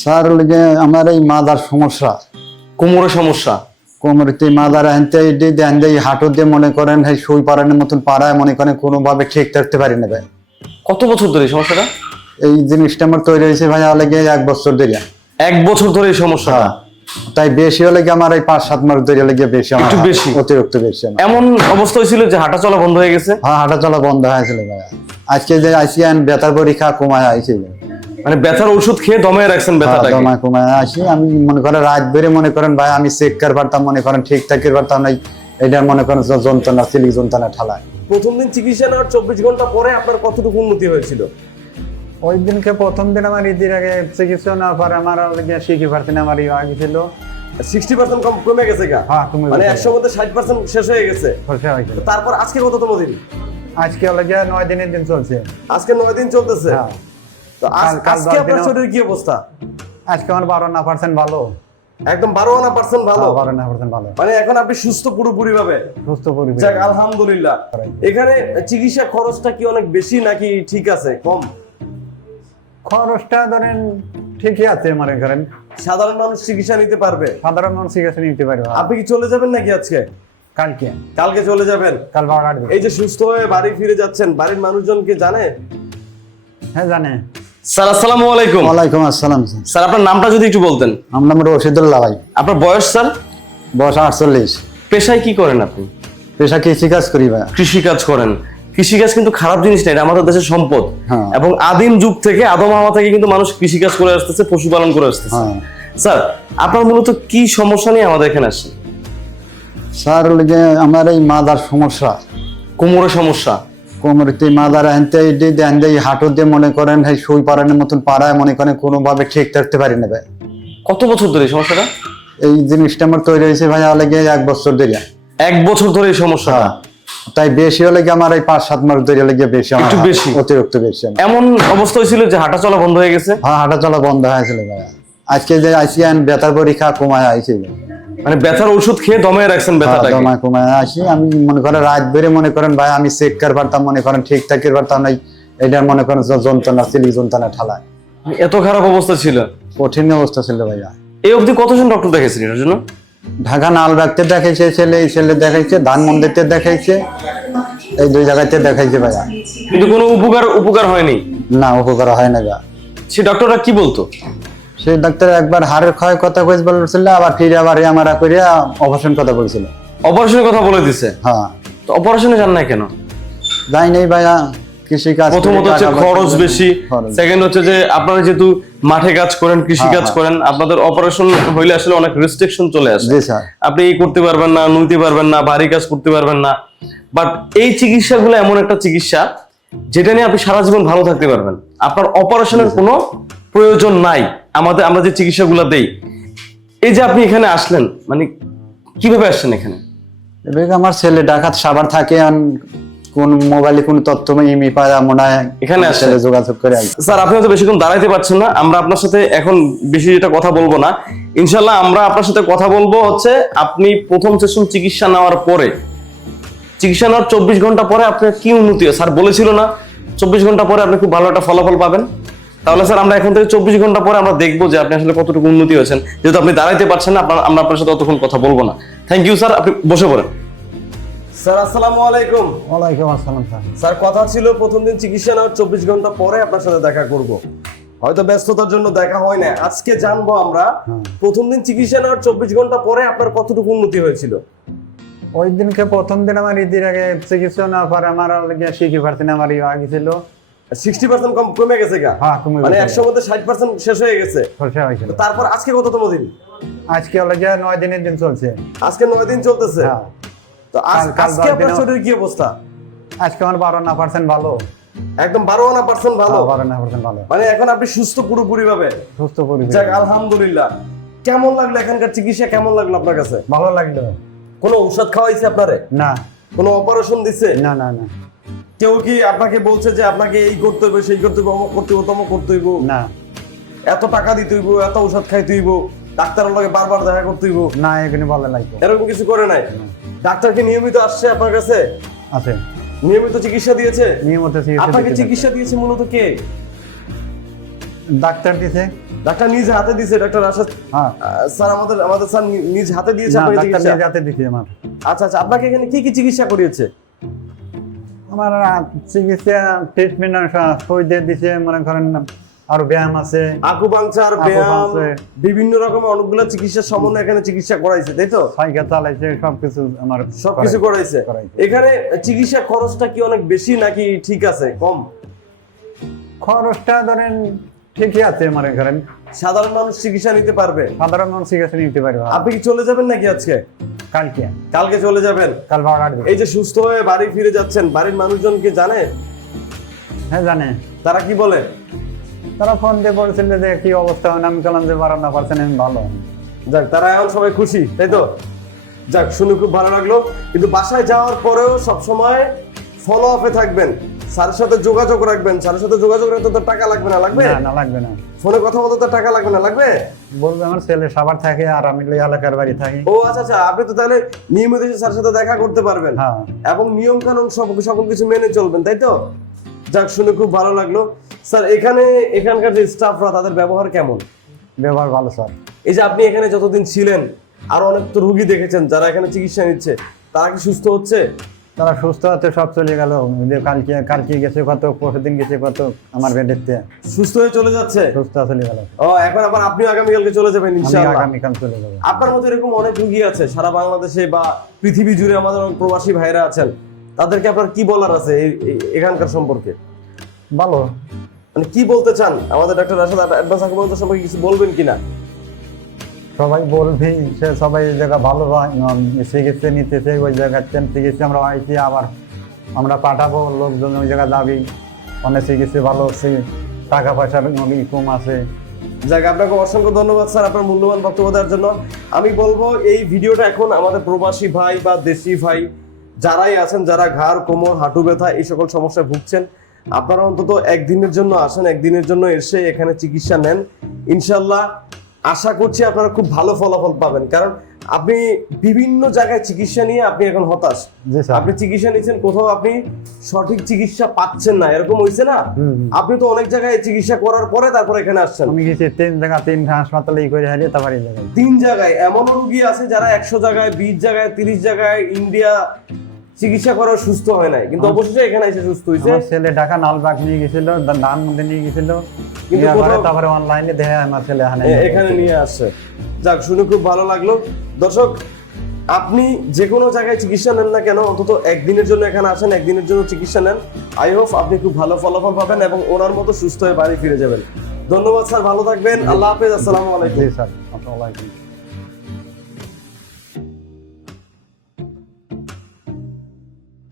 Sir লগে আমার এই মাদার সমস্যা, কোমরের সমস্যা। কোমরতে মাদার আনতে দেন হাঁটু দিয়ে মনে করেন এই সই পাড়ানোর মতন পাড়ায় মনে করেন কোনোভাবে ঠিক থাকতে পারি না ভাই। কত বছর ধরে এই সমস্যাটা? এই জিনিসটা আমার তৈরি হয়েছে ভাই লাগে 1 বছর ধরে। 1 বছর ধরে এই সমস্যা? হ্যাঁ, তাই বেশি হলে কি আমার এই 5-7 মাস ধরে লেগে বেশি, আমার একটু বেশি, অতিরিক্ত বেশি। এমন অবস্থা হয়েছিল যে হাঁটা চলা বন্ধ হয়ে গেছে? হ্যাঁ, হাঁটা চলা বন্ধ হয়েছিল ভাই। আজকে যে আইসি ব্যথার পরীক্ষা কমায় আইছি, মানে ব্যথার ওষুধ খেয়ে দমায় রাখছেন ব্যথাটাকে? কমায় আসি আমি মনে করেন রাত ধরে মনে করেন ভাই আমি চেক করতে পারতাম, মনে করেন ঠিক থাকতে পারতাম না। এটা মনে করেন যন্ত্রণা, সিলিক যন্ত্রণা ঠালায়। প্রথম দিন চিকিৎসা নেওয়ার 24 ঘন্টা পরে আপনার কতটুকু উন্নতি হয়েছিল? ওই দিনকে প্রথম দিন আমার ঈদের আগে চিকিৎসা নেওয়ার পরে আমার শিখি পারতেন, আমার আগে ছিল 60% কমে গেছে গা? হ্যাঁ, কমে মানে গেছে। 100 মধ্যে 60% শেষ হয়ে গেছে। তারপর আজকে কততম দিন? আজকে হলো গিয়ে 9 দিনের দিন চলছে। আজকে 9 দিন চলতেছে। হ্যাঁ। তো আজকে আপনার শরীরের কি অবস্থা? আজকে আমার 12% ভালো, একদম 12% ভালো। 12% ভালো, মানে এখন আপনি সুস্থ পুরোপুরি ভাবে? সুস্থ পরিবেশ। যাক আলহামদুলিল্লাহ। এখানে চিকিৎসা খরচটা কি অনেক বেশি নাকি ঠিক আছে, কম? খরচটা ধরেন ঠিকই আছে মনে করেন, সাধারণ মানুষ চিকিৎসা নিতে পারবে? সাধারণ মানুষ চিকিৎসা নিতে পারবে। আপনি কি চলে যাবেন নাকি আজকে? কালকে। কালকে চলে যাবেন? কাল 12 দিন। এই যে সুস্থ হয়ে বাড়ি ফিরে যাচ্ছেন, বাড়ির মানুষজন কি জানে? হ্যাঁ, জানে। স্যার আসসালামু আলাইকুম। ওয়ালাইকুম আসসালাম। স্যার আপনার নামটা যদি একটু বলতেন। আমার নাম রশিদুল্লাহ ভাই। আপনার বয়স স্যার? বয়স 48। পেশায় কি করেন আপনি? পেশা কৃষি কাজ করি ভাই। কৃষি কাজ করেন। কৃষিকাজ কিন্তু খারাপ জিনিস না, এটা আমাদের দেশের সম্পদ। হ্যাঁ। এবং আদিম যুগ থেকে, আদম হাওয়া থেকে কিন্তু মানুষ কৃষিকাজ করে আসতেছে, পশুপালন করে আসতেছে। হ্যাঁ। স্যার আপনার মূলত কি সমস্যা নিয়ে আমাদের এখানে আসছেন? স্যার লগে আমার এই মাদার সমস্যা, কোমরের সমস্যা। কোমরতে মাদার আনতে দেন হাঁটু দিয়ে মনে করেন এই সই পাড়ানোর মতন পাড়ায় মনে করেন কোনোভাবে ঠিক থাকতে পারি না ভাই। কত বছর ধরে এই সমস্যাটা? এই জিনিসটা আমার তৈরি হয়েছে ভাই লাগে 1 বছর ধরে। 1 বছর ধরে এই সমস্যা? হ্যাঁ, তাই বেশি হলে কি আমার এই 5-7 মাস ধরে লেগে বেশি, আমার একটু বেশি, অতিরিক্ত বেশি। এমন অবস্থা হয়েছিল যে হাঁটা চলা বন্ধ হয়ে গেছে? হ্যাঁ, হাঁটা চলা বন্ধ হয়েছিল ভাই। আজকে যে আইসি ব্যথার পরীক্ষা কমায় আইছি, মানে ব্যথার ওষুধ খেয়ে দমায় রাখছেন ব্যথাটাকে? কমায় আসি আমি মনে করেন রাত ধরে মনে করেন ভাই আমি চেক করতে পারতাম, মনে করেন ঠিক থাকতে পারতাম না। এটা মনে করেন যন্ত্রণা, সিলিক যন্ত্রণা ঠালায়। এত খারাপ অবস্থা ছিল? কঠিন অবস্থা ছিল ভাইয়া। এই অবধি কতজন ডক্টর দেখাইছেন এটার জন্য? ঢাকা নালবাগতে দেখাইছে ছেলে, এই ছেলে দেখাইছে, ধানমন্দিরতে দেখাইছে, এই 2 জায়গাতে দেখাইছে ভাইয়া। কিন্তু কোনো উপকার হয়নি? না, উপকার হয় না গা। সে ডক্টররা কি বলতো? সেই ডাক্তার একবার হাড়ের ক্ষয় কথা কইস বলছিল, আবার ফিরে আবার আমারা করিয়া অপারেশন কথা বলছিল। অপারেশনের কথা বলে দিছে? হ্যাঁ। তো অপারেশনে যান না কেন? যাই নেই ভাইয়া, কৃষি কাজ। প্রথমত হচ্ছে খরচ বেশি, সেকেন্ড হচ্ছে যে আপনারা যেহেতু মাঠে কাজ করেন, কৃষি কাজ করেন, আপনাদের অপারেশন হইলে আসলে অনেক রেস্ট্রিকশন চলে আসে। জি স্যার। আপনি এই করতে পারবেন না, নুইতে পারবেন না, ভারী কাজ করতে পারবেন না। বাট এই চিকিৎসাগুলো এমন একটা চিকিৎসা যেটা নিয়ে আপনি সারা জীবন ভালো থাকতে পারবেন। আপনার অপারেশনের কোনো প্রয়োজন নাই। আমরা যে চিকিৎসাগুলো দেই, এই যে আপনি এখানে আসলেন, মানে কিভাবে আসছেন এখানে? আমার ছেলে ঢাকাত সাভার থাকে, কোন মোবাইলে কোন তথ্য ইমি পায় মনে হয় এখানে আসলে যোগাযোগ করে। স্যার আপনি হয়তো বেশিক্ষণ দাঁড়াইতে পারছেন না, আমরা আপনার সাথে এখন বেশি এটা কথা বলবো না। ইনশাল্লাহ আমরা আপনার সাথে কথা বলবো হচ্ছে আপনি প্রথম সেশন চিকিৎসা নেওয়ার পরে, চিকিৎসা নেওয়ার 24 ঘন্টা পরে আপনার কি উন্নতি হয়। স্যার বলেছিল না 24 ঘন্টা পরে আপনি খুব ভালো একটা ফলাফল পাবেন। তাহলে স্যার আমরা এখন থেকে 24 ঘন্টা পরে আমরা দেখবো যে আপনি আসলে কতটুকু উন্নতি হয়েছেন। যেহেতু আপনি দাঁড়াইতে পারছেন না, আমরা আপনার সাথে অতক্ষণ কথা বলবো না। থ্যাংক ইউ স্যার, আপনি বসে পড়েন। স্যার আসসালামু আলাইকুম। ওয়ালাইকুম আসসালাম স্যার। স্যার কথা ছিল প্রথম দিন চিকিৎসা নেওয়ার 24 ঘন্টা পরে আপনার সাথে দেখা করব। হয়তো ব্যস্ততার জন্য দেখা হয় না, আজকে জানবো আমরা প্রথম দিন চিকিৎসা নেওয়ার 24 ঘন্টা পরে আপনার কতটুকু উন্নতি হয়েছিল। ওই দিনকে প্রথম দিন আমার ঈদের আগে চিকিৎসা নেওয়ার পরে আমার শিখি পারতেন, আমার আগে ছিল 60% কমে গেছে গা? হ্যাঁ, কমে গেছে। মানে 100 মধ্যে 60% শেষ হয়ে গেছে। তারপর আজকে কততম দিন? আজকে হলো গিয়ে 9 দিনের দিন চলছে। আজকে 9 দিন চলতেছে। হ্যাঁ। তো আজকে আপনার শরীরের কি অবস্থা? আজকে আমার 12% ভালো, একদম 12% ভালো। 12% ভালো, মানে এখন আপনি সুস্থ পুরোপুরি ভাবে? সুস্থ পরিবেশ। যাক আলহামদুলিল্লাহ। কেমন লাগলো এখানকার চিকিৎসা, কেমন লাগলো আপনার কাছে? ভালো লাগলো। কোনো ঔষধ খাওয়াইছে আপনারে? না। কোনো অপারেশন দিছে? না না না। কেউ কি আপনাকে বলছে যে আপনাকে এই করতে হবে, সেই করতে হবে, অমুক করতে হবে, তমুক করতে হইব? না। এত টাকা দিতে হইব, এত ঔষধ খাইতে হইব, ডাক্তারের লগে বারবার দেখা করতে হইব? না, এখানে ভালো লাগবে। এরকম কিছু করে নাই? ডাক্তার কি নিয়মিত আসছে আপনার কাছে? আছে। নিয়মিত চিকিৎসা দিয়েছে? নিয়মিত চিকিৎসা। আপনাকে চিকিৎসা দিয়েছে মূলত কে? ডাক্তার দিয়েছে। ডাক্তার নিজ হাতে দিয়েছে, ডাক্তার রাশেদ হ্যাঁ স্যার আমাদের স্যার নিজ হাতে দিয়েছে না, আপনাকে ডাক্তার চিকিৎসা? নিজে হাতে দিছি আমার। আচ্ছা আচ্ছা, আপনাকে এখানে কি কি চিকিৎসা করিয়েছে? আমার চিকিৎসা ট্রিটমেন্ট সই দিয়ে দিছে, মনে করেন আরো ব্যায়াম আছে, আকুপাংচার, ব্যায়াম, আকুপাংচার। বিভিন্ন রকমের অনেকগুলো চিকিৎসার সমন্বয় এখানে চিকিৎসা করাইছে, তাই তো? সাইকেল চালাইছে, সবকিছু আমার সবকিছু করাইছে। করাইছে। এখানে চিকিৎসা খরচটা কি অনেক বেশি নাকি ঠিক আছে, কম? খরচটা ধরেন ঠিকই আছে, মনে করেন সাধারণ মানুষ চিকিৎসা নিতে পারবে? সাধারণ মানুষ চিকিৎসা নিতে পারবে। আপনি কি চলে যাবেন নাকি আজকে? কালকে কালকে চলে যাবেন? কাল 12টার দিকে। এই যে সুস্থ হয়ে বাড়ি ফিরে যাচ্ছেন, বাড়ির মানুষজন কি জানে? হ্যাঁ জানে, তারা কি বলে? তারা ফোন দিয়ে বলছিল যে কি অবস্থা, আমি বললাম যে 52% আমি ভালো। যাক, তারা এখন সবাই খুশি, তাই তো? যাক, শুনে খুব ভালো লাগলো। কিন্তু বাসায় যাওয়ার পরেও সবসময় ফলো আপে থাকবেন, স্যারের সাথে যোগাযোগ রাখবেন। স্যারের সাথে যোগাযোগ রাখতে তো টাকা লাগবে না? লাগবে না লাগবে না, ফোনে কথা বলতে তো টাকা লাগবে না? লাগবে। বলবে আমার ছেলে সাভার থাকে আর আমি ওই এলাকার বাড়ি থাকি। ও আচ্ছা আচ্ছা, আপনি তো তাহলে নিয়মিত এসে স্যারের সাথে দেখা করতে পারবেন হ্যাঁ এবং নিয়ম কানুন সকল কিছু মেনে চলবেন, তাই তো? যাক, শুনে খুব ভালো লাগলো। স্যার এখানকার যে স্টাফরা, তাদের ব্যবহার কেমন? ব্যবহার ভালো স্যার। এই যে আপনি এখানে যতদিন ছিলেন, আরো অনেক তো রুগী দেখেছেন যারা এখানে চিকিৎসা নিচ্ছে, তারা কি সুস্থ হচ্ছে? তারা সুস্থ আছে, সব চলে গেল। যে কালকে গেছে কত, পরশুদিন গেছে কত, আমার বেডেতে সুস্থ হয়ে চলে যাচ্ছে? সুস্থ চলে গেল। ও, এখন আবার আপনিও আগামীকালকে চলে যাবেন আমি ইনশাআল্লাহ। আগামীকাল চলে যাবো। আপনার মতো এরকম অনেক রুগী আছে সারা বাংলাদেশে বা পৃথিবী জুড়ে, আমাদের অনেক প্রবাসী ভাইরা আছেন। তাদেরকে আপনার কি বলার আছে এখানকার সম্পর্কে? ভালো, মানে কি বলতে চান? আমাদের ডাক্তার রাশেদ অ্যাডভান্স আকুপাংচার সম্পর্কে কিছু বলবেন কিনা? সবাই বলবি, সে সবাই এই জায়গা ভালো চিকিৎসা নিতেছে, ওই জায়গার চিকিৎসা আমরা আইছি, আবার আমরা পাঠাবো লোকজন ওই জায়গা যাবি, অনেক চিকিৎসা ভালো হচ্ছে, টাকা পয়সার কম আছে। যাক, আপনাকে অসংখ্য ধন্যবাদ স্যার আপনার মূল্যবান বক্তব্য দেওয়ার জন্য। আমি বলবো এই ভিডিওটা এখন আমাদের প্রবাসী ভাই বা দেশি ভাই যারাই আছেন, যারা ঘাড়, কোমর, হাঁটু ব্যথা এই সকল সমস্যায় ভুগছেন, আপনারা অন্তত একদিনের জন্য আসেন, একদিনের জন্য এসে এখানে চিকিৎসা নেন। ইনশাল্লাহ আশা করছি আপনারা খুব ভালো ফলাফল পাবেন, কারণ আপনি বিভিন্ন জায়গায় চিকিৎসা নিয়ে আপনি এখন হতাশ। জি স্যার। আপনি চিকিৎসা নিচ্ছেন, কোথাও আপনি সঠিক চিকিৎসা পাচ্ছেন না, এরকম হয়েছে না? আপনি তো অনেক জায়গায় চিকিৎসা করার পরে তারপর এখানে আসছেন। আমি গেছি 3 হাসপাতালে করে হারিয়ে তারপর এই জায়গায়। 3 জায়গায় এমন রোগী আছে যারা 100 জায়গায়, 20 জায়গায়, 30 জায়গায় ইন্ডিয়া চিকিৎসা করার সুস্থ হয় নাই, কিন্তু অবশেষে এখানে এসে সুস্থ হয়েছে। আমার ছেলে ঢাকা লালবাগ নিয়ে গেছিল, ধানমন্ডি নিয়ে গেছিল, কিন্তু কোথাও- তারপরে অনলাইনে দেখে আমার ছেলে এখানে নিয়ে আসছে। যাক, শুনে খুব ভালো লাগলো। দর্শক, আপনি যে কোনো জায়গায় চিকিৎসা নেন না কেন, অন্তত একদিনের জন্য এখানে আসেন, একদিনের জন্য চিকিৎসা নেন। আই হোপ আপনি খুব ভালো ফলাফল পাবেন এবং ওনার মতো সুস্থ হয়ে বাড়ি ফিরে যাবেন। ধন্যবাদ স্যার, ভালো থাকবেন। আল্লাহ হাফেজ, আসসালামু আলাইকুম। জি স্যার, আসসালামু আলাইকুম।